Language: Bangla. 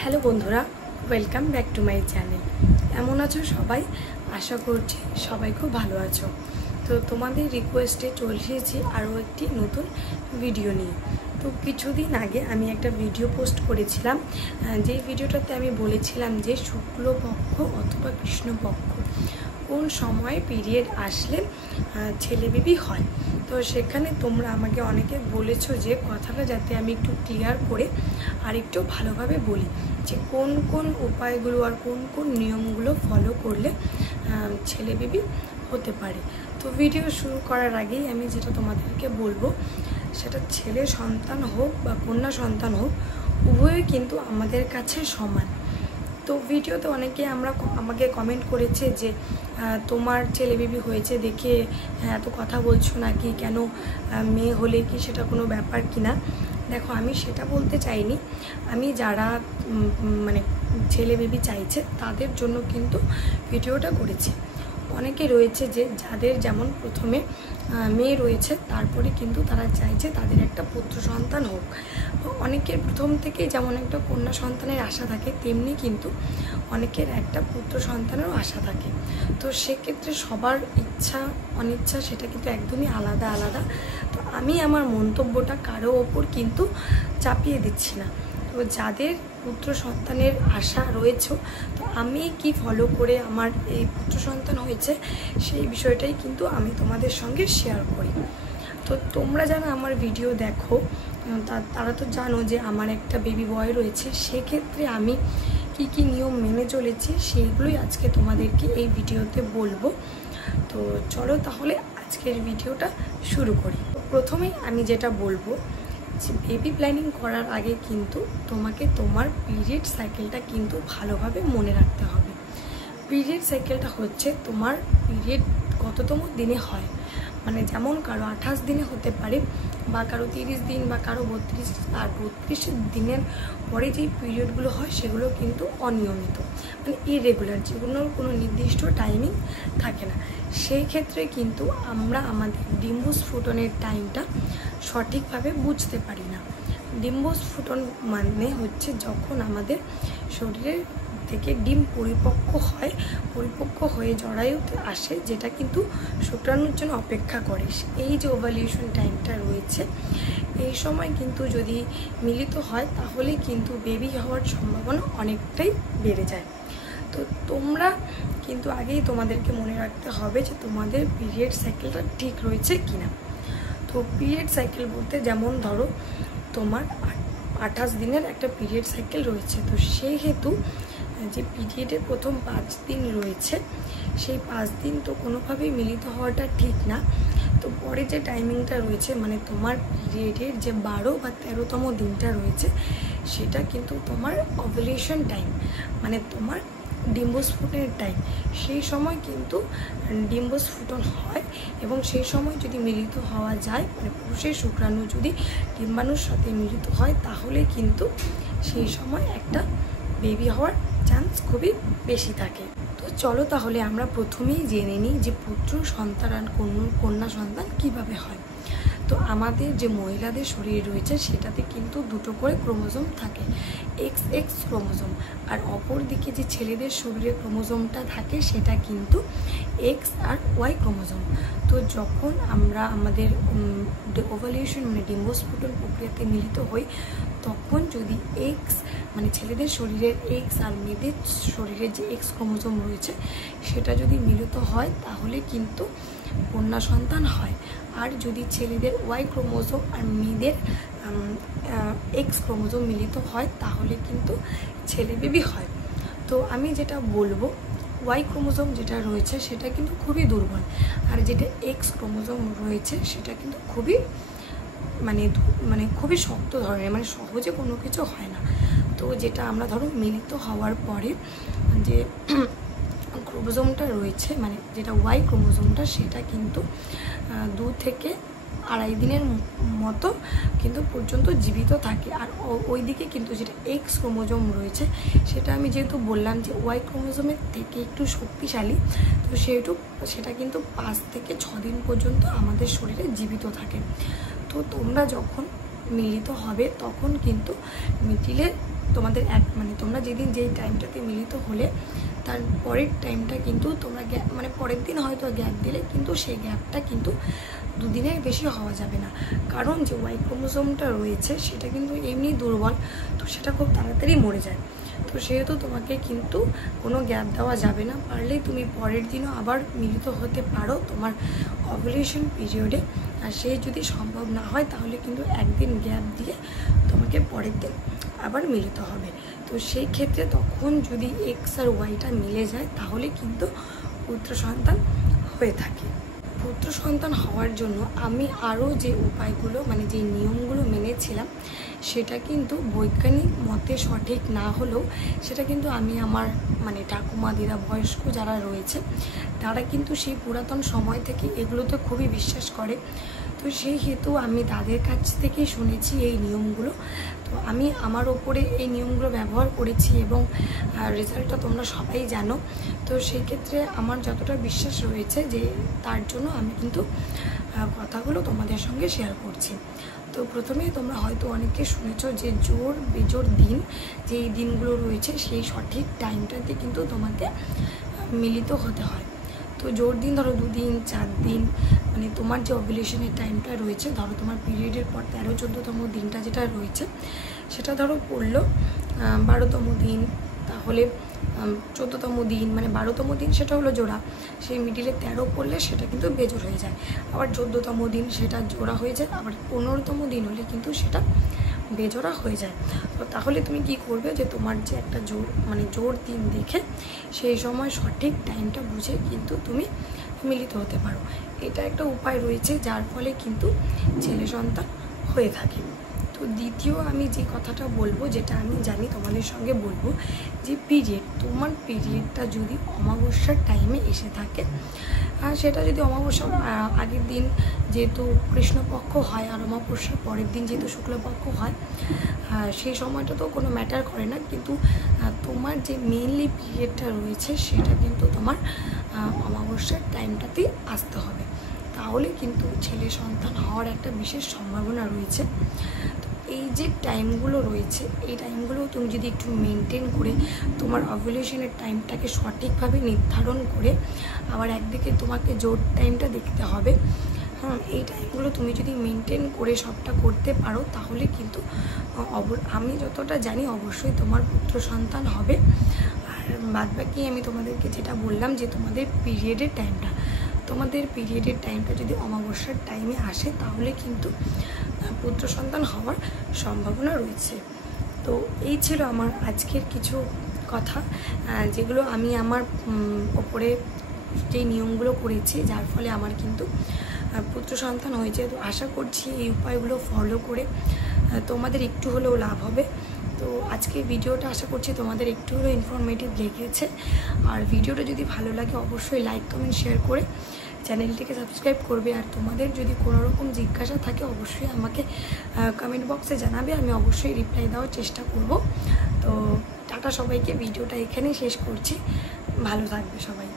হ্যালো বন্ধুরা, welcome back to my channel. কেমন আছো সবাই? আশা করছি সবাই খুব ভালো আছো। তো তোমাদের রিকোয়েস্টে চলে এসেছি আরও একটি নতুন ভিডিও নিয়ে। তো কিছুদিন আগে আমি একটা ভিডিও পোস্ট করেছিলাম, যেই ভিডিওটাতে আমি বলেছিলাম যে শুক্লপক্ষ অথবা কৃষ্ণপক্ষ কোন সময় পিরিয়ড আসলে ছেলে বেবি হয়। তো সেখানে তোমরা আমাকে অনেকে বলেছো যে কথাটা যাতে আমি একটু ক্লিয়ার করে আর একটু ভালোভাবে বলি, যে কোন কোন উপায়গুলো আর কোন কোন নিয়মগুলো ফলো করলে ছেলে বেবি হতে পারে। তো ভিডিও শুরু করার আগেই আমি যেটা তোমাদেরকে বলবো, সেটা ছেলে সন্তান হোক বা কন্যা সন্তান হোক, উভয়ই কিন্তু আমাদের কাছে সমান। তো ভিডিওতে অনেকে আমাকে কমেন্ট করেছে যে তোমার ছেলে বেবি হয়েছে দেখে এত কথা বলছো নাকি, কেন মেয়ে হলে কি সেটা কোনো ব্যাপার কিনা। দেখো, আমি সেটা বলতে চাইনি। আমি যারা মানে ছেলে বেবি চাইছে তাদের জন্য কিন্তু ভিডিওটা করেছি। অনেকে রয়েছে যে যাদের যেমন প্রথমে মেয়ে রয়েছে, তারপরে কিন্তু তারা চাইছে তাদের একটা পুত্র সন্তান হোক। অনেকের প্রথম থেকেই যেমন একটা কন্যা সন্তানের আশা থাকে, তেমনি কিন্তু অনেকের একটা পুত্র সন্তানেরও আশা থাকে। তো সেক্ষেত্রে সবার ইচ্ছা অনিচ্ছা সেটা কিন্তু একদমই আলাদা আলাদা। তো আমি আমার মন্তব্যটা কারো ওপর কিন্তু চাপিয়ে দিচ্ছি না। তো যাদের পুত্র সন্তানের আশা রয়েছে, তো আমি কি ফলো করে আমার এই পুত্র সন্তান হয়েছে সেই বিষয়টাই কিন্তু আমি তোমাদের সঙ্গে শেয়ার করি। তো তোমরা যারা আমার ভিডিও দেখো তারা তো জানো যে আমার একটা বেবি বয় রয়েছে। সেক্ষেত্রে আমি কি কি নিয়ম মেনে চলেছি সেইগুলোই আজকে তোমাদেরকে এই ভিডিওতে বলবো। তো চলো তাহলে আজকের ভিডিওটা শুরু করি। প্রথমেই আমি যেটা বলবো, যে বেবি প্ল্যানিং করার আগে কিন্তু তোমাকে তোমার পিরিয়ড সাইকেলটা কিন্তু ভালোভাবে মনে রাখতে হবে। পিরিয়ড সাইকেলটা হচ্ছে তোমার পিরিয়ড কততম দিনে হয়। মানে যেমন কারো 28 দিনে হতে পারে, বা কারো 30 দিন, বা কারো 32। আর 32 দিনের পরে যেই পিরিয়ডগুলো হয় সেগুলো কিন্তু অনিয়মিত, মানে ইরেগুলার, যেগুলোর কোনো নির্দিষ্ট টাইমিং থাকে না। সেই ক্ষেত্রে কিন্তু আমরা আমাদের ডিম্বস্ফুটনের টাইমটা সঠিকভাবে বুঝতে পারি না। ডিম্বস্ফুটন মানে হচ্ছে যখন আমাদের শরীরের থেকে ডিম পরিপক্ক হয়ে জরায়ুতে আসে, যেটা কিন্তু শুক্রাণুর জন্য অপেক্ষা করে। এই যে ওভালিউশন টাইমটা রয়েছে, এই সময় কিন্তু যদি মিলিত হয় তাহলে কিন্তু বেবি হওয়ার সম্ভাবনা অনেকটাই বেড়ে যায়। তো তোমরা কিন্তু আগেই তোমাদেরকে মনে রাখতে হবে যে তোমাদের পিরিয়ড সাইকেলটা ঠিক রয়েছে কিনা। তো পিরিয়ড সাইকেল বলতে যেমন ধরো তোমার 28 দিনের একটা পিরিয়ড সাইকেল রয়েছে। তো সেই হেতু যে পিরিয়ডের প্রথম 5 দিন রয়েছে, সেই 5 দিন তো কোনোভাবেই মিলিত হওয়াটা ঠিক না। তো পরে যে টাইমিংটা রয়েছে, মানে তোমার পিরিয়ডের যে 12 বা 13তম দিনটা রয়েছে, সেটা কিন্তু তোমার ওভুলেশন টাইম, মানে তোমার ডিম্বস্ফুটনের টাইম। সেই সময় কিন্তু ডিম্বস্ফুটন হয়, এবং সেই সময় যদি মিলিত হওয়া যায়, মানে পুরুষের শুক্রাণু যদি ডিম্বাণুর সাথে মিলিত হয়, তাহলে কিন্তু সেই সময় একটা বেবি হওয়ার চান্স খুবই বেশি থাকে। তো চলো তাহলে আমরা প্রথমেই জেনে নিই যে পুত্র সন্তান আর কন্যা সন্তান কিভাবে হয়। তো আমাদের যে মহিলাদের শরীর রয়েছে সেটাতে কিন্তু দুটো করে ক্রোমোজোম থাকে, XX ক্রোমোজোম। আর অপর দিকে যে ছেলেদের শরীরে ক্রোমোজোমটা থাকে সেটা কিন্তু X আর Y ক্রোমোজোম। তো যখন আমরা আমাদের ওভালিউশন মানে ডিম্বস্ফুটন প্রক্রিয়াতে মিলিত হই, তখন যদি X মানে ছেলেদের শরীরের X আর মেয়েদের শরীরের যে X ক্রোমোজোম রয়েছে সেটা যদি মিলিত হয়, তাহলে কিন্তু কন্যা সন্তান হয়। আর যদি ছেলেদের Y ক্রোমোজোম আর মেয়েদের X ক্রোমোজোম মিলিত হয়, তাহলে কিন্তু ছেলে বেবি হয়। তো আমি যেটা বলবো, Y ক্রোমোজোম যেটা রয়েছে সেটা কিন্তু খুবই দুর্বল, আর যেটা X ক্রোমোজোম রয়েছে সেটা কিন্তু খুবই মানে খুবই শক্ত ধরনের, মানে সহজে কোনো কিছু হয় না। তো যেটা আমরা ধরো মিলিত হওয়ার পরে যে ক্রোমোজোমটা রয়েছে, মানে যেটা Y ক্রোমোজোমটা, সেটা কিন্তু 2 থেকে আড়াই দিনের মতো কিন্তু পর্যন্ত জীবিত থাকে। আর ওইদিকে কিন্তু যেটা X ক্রোমোজোম রয়েছে সেটা আমি যেহেতু বললাম যে Y ক্রোমোজোমের থেকে একটু শক্তিশালী, তো সেটা কিন্তু 5 থেকে 6 দিন পর্যন্ত আমাদের শরীরে জীবিত থাকে। তো তোমরা যখন মিলিত হবে তখন কিন্তু মিডিলের তোমাদের মানে তোমরা যেদিন যেই টাইমটাতে মিলিত হলে তার পরের টাইমটা কিন্তু তোমরা মানে পরের দিন হয়তো গ্যাপ দিলে কিন্তু সেই গ্যাপটা কিন্তু 2 দিনের বেশি হওয়া যাবে না, কারণ যে ওয়াই ক্রোমোসোমটা রয়েছে সেটা কিন্তু এমনি দুর্বল, তো সেটা খুব তাড়াতাড়ি মরে যায়। তো সেহেতু তোমাকে কিন্তু কোনো গ্যাপ দেওয়া যাবে না। পারলেই তুমি পরের দিনও আবার মিলিত হতে পারো তোমার ওভুলেশন পিরিয়ডে, আর সে যদি সম্ভব না হয় তাহলে কিন্তু একদিন গ্যাপ দিয়ে তোমাকে পরের দিন আবার মিলিত হবে। তো সেই ক্ষেত্রে তখন যদি এক্স আর ওয়াইটা মিলে যায় তাহলে কিন্তু পুত্র সন্তান হয়ে থাকে। পুত্র সন্তান হওয়ার জন্য আমি আরও যে উপায়গুলো মানে যে নিয়মগুলো মেনেছিলাম সেটা কিন্তু বৈজ্ঞানিক মতে সঠিক না হলেও সেটা কিন্তু আমি আমার মানে ঠাকুমা দিদা বয়স্ক যারা রয়েছে তারা কিন্তু সেই পুরাতন সময় থেকে এগুলোতে খুবই বিশ্বাস করে। তো সেই হেতু আমি তাদের কাছ থেকেই শুনেছি এই নিয়মগুলো। তো আমি আমার ওপরে এই নিয়মগুলো ব্যবহার করেছি এবং রেজাল্টটা তোমরা সবাই জানো। তো সেই ক্ষেত্রে আমার যতটা বিশ্বাস রয়েছে যে তার জন্য আমি কিন্তু কথাগুলো তোমাদের সঙ্গে শেয়ার করছি। তো প্রথমেই তোমরা হয়তো অনেকে শুনেছো যে জোর বেজোর দিন যেই দিনগুলো রয়েছে সেই সঠিক টাইমটাতে কিন্তু তোমাকে মিলিত হতে হয়। তো জোর দিন ধরো 2 দিন 4 দিন মানে তোমার যে ওভুলেশনের টাইমটা রয়েছে, ধরো তোমার পিরিয়ডের পর 13-14তম দিনটা যেটা রয়েছে সেটা ধরো পড়লো 12তম দিন, তাহলে 14তম দিন মানে 12তম দিন সেটা হলো জোড়া, সেই মিডিলে 13 পড়লে সেটা কিন্তু বেজোর হয়ে যায়। আবার 14তম দিন সেটা জোড়া হয়ে যায়, আবার 15তম দিন হলে কিন্তু সেটা বেজোড়া হয়ে যায়। তো তাহলে তুমি কি করবে যে তোমার যে একটা জোর দিন দেখে সেই সময় সঠিক টাইমটা বুঝে কিন্তু তুমি মিলিত হতে পারো। এটা একটা উপায় রয়েছে যার ফলে কিন্তু ছেলে সন্তান হয়ে থাকে। তো দ্বিতীয় আমি যে কথাটা বলবো, যেটা আমি জানি তোমাদের সঙ্গে বলবো, যে তোমার পিরিয়ডটা যদি অমাবস্যার টাইমে এসে থাকে, আর সেটা যদি অমাবস্যার আগের দিন যেহেতু কৃষ্ণপক্ষ হয় আর অমাবস্যার পরের দিন যেহেতু শুক্লপক্ষ হয়, সেই সময়টা তো কোনো ম্যাটার করে না, কিন্তু তোমার যে মেনলি পিরিয়ডটা রয়েছে সেটা কিন্তু তোমার অমাবস্যার টাইমটাতেই আসতে হবে, তাহলে কিন্তু ছেলে সন্তান হওয়ার একটা বিশেষ সম্ভাবনা রয়েছে। এই যে টাইমগুলো রয়েছে এই টাইমগুলো তুমি যদি একটু মেনটেন করে তোমার ওভুলেশনের টাইমটাকে সঠিকভাবে নির্ধারণ করে, আবার একদিকে তোমাকে জোর টাইমটা দেখতে হবে, এই টাইমগুলো তুমি যদি মেনটেন করে সবটা করতে পারো তাহলে কিন্তু আমি যতটা জানি অবশ্যই তোমার পুত্র সন্তান হবে। আর বাদবাকি আমি তোমাদেরকে যেটা বললাম যে তোমাদের পিরিয়ডের টাইমটা যদি অমাবস্যার টাইমে আসে তাহলে কিন্তু পুত্র সন্তান হওয়ার সম্ভাবনা রয়েছে। তো এই ছিল আমার আজকের কিছু কথা, যেগুলো আমি আমার ওপরে যে নিয়মগুলো করেছি যার ফলে আমার কিন্তু পুত্র সন্তান হয়েছে। তো আশা করছি এই উপায়গুলো ফলো করে তোমাদের একটু হলেও লাভ হবে। তো আজকের ভিডিওটা আশা করছি তোমাদের একটু হলেও ইনফরমেটিভ লেগেছে। আর ভিডিওটা যদি ভালো লাগে অবশ্যই লাইক কমেন্ট শেয়ার করে চ্যানেলটিকে সাবস্ক্রাইব করবে। আর তোমাদের যদি কোনো রকম জিজ্ঞাসা থাকে অবশ্যই আমাকে কমেন্ট বক্সে জানাবে, আমি অবশ্যই রিপ্লাই দেওয়ার চেষ্টা করব। তো টাটা সবাইকে, ভিডিওটা এখানেই শেষ করছি, ভালো থাকবে সবাই।